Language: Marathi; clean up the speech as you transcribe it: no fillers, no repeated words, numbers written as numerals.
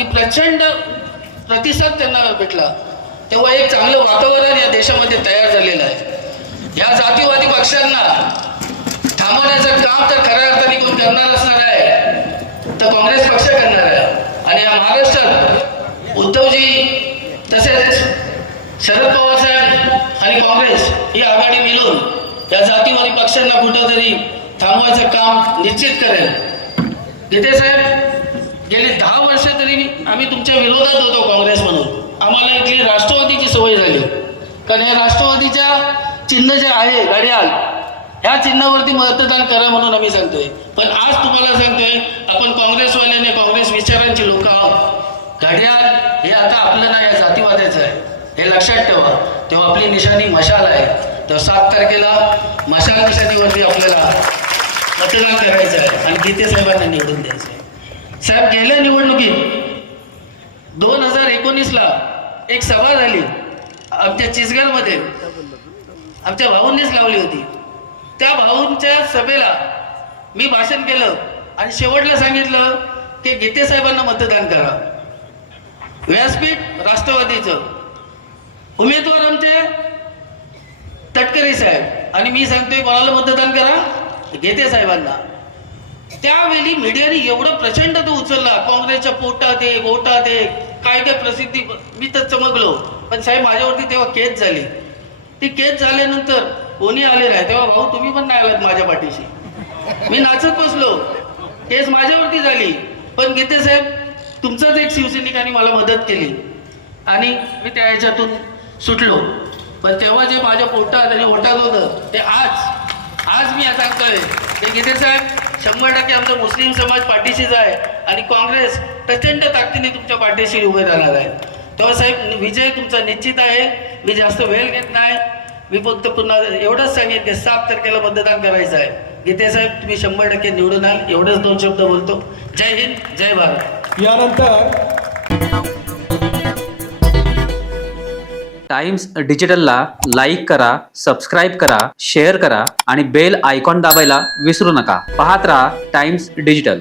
आणि प्रचंड प्रतिसाद त्यांना भेटला, तेव्हा एक चांगलं वातावरण या देशामध्ये तयार झालेलं आहे. या जातीवादी पक्षांना थांबवण्याचं काम तर खऱ्या अर्थाने कोण करणार असणार आहे तर काँग्रेस पक्ष करणार आहे. आणि या महाराष्ट्रात उद्धवजी तसेच शरद पवार साहेब आणि काँग्रेस ही आघाडी मिळून या जातीवादी पक्षांना कुठंतरी थांबवायचं काम निश्चित करेल. गीते साहेब, गेली 10 वर्ष तरी आम्ही तुमच्या विरोधात होतो काँग्रेस म्हणून. आम्हाला इथली राष्ट्रवादीची सवय झाली, कारण हे राष्ट्रवादीच्या चिन्ह जे आहे घड्याळ, ह्या चिन्हावरती मतदान करा म्हणून आम्ही सांगतोय. पण आज तुम्हाला सांगतोय, आपण काँग्रेसवाल्याने काँग्रेस विचारांची लोक आहोत. घड्याळ हे आता आपलं नाही, या जातीवाद्याचं आहे, हे लक्षात ठेवा. तेव्हा आपली निशाणी मशाल आहे, तर 7 तारखेला मशाल निशाणीवरती आपल्याला मतदान करायचं आहे आणि गीते साहेबांना निवडून द्यायचं आहे. साहेब, गेल्या निवडणुकीत 2019ला एक सभा झाली आमच्या चिचगडमध्ये, आमच्या भाऊंनीच लावली होती. त्या भाऊंच्या सभेला मी भाषण केलं आणि शेवटला सांगितलं की गीते साहेबांना मतदान करा. व्यासपीठ राष्ट्रवादीचं, उमेदवार आमचे तटकरे साहेब, आणि मी सांगतोय कोणाला मतदान करा, गीते साहेबांना. त्यावेळी मीडियाने एवढं प्रचंड तो उचलला, काँग्रेसच्या पोटात आहे, वोटात आहे, काय काय प्रसिद्धी. मी तर चमकलो. पण साहेब, माझ्यावरती तेव्हा केस झाली. ती केस झाल्यानंतर कोणी आले नाही, तेव्हा भाऊ तुम्ही पण नाही आलात माझ्या पाठीशी. मी नाचत बसलो, केस माझ्यावरती झाली. पण गीते साहेब, तुमचाच एक शिवसैनिकांनी मला मदत केली आणि मी त्या ह्याच्यातून सुटलो. पण तेव्हा जे माझ्या पोटात आणि ओटात होतं ते आज मी सांगतोय ते गीते साहेब, 100% आमचा मुस्लिम समाज पाठीशीच आहे आणि काँग्रेस प्रचंड ताकदीने तुमच्या पाठीशी उभे राहणार आहे. तेव्हा साहेब, विजय तुमचा निश्चित आहे. मी जास्त वेळ घेत नाही. मी फक्त पुन्हा एवढंच सांगेन की 7 तारखेला मतदान करायचं आहे. गीते साहेब, तुम्ही 100% निवडून आल. एवढंच 2 शब्द बोलतो. जय हिंद, जय भारत. यानंतर टाइम्स डिजिटलला लाईक करा, सबस्क्राईब करा, शेअर करा आणि बेल आयकॉन दाबायला विसरू नका. पाहत रहा टाइम्स डिजिटल.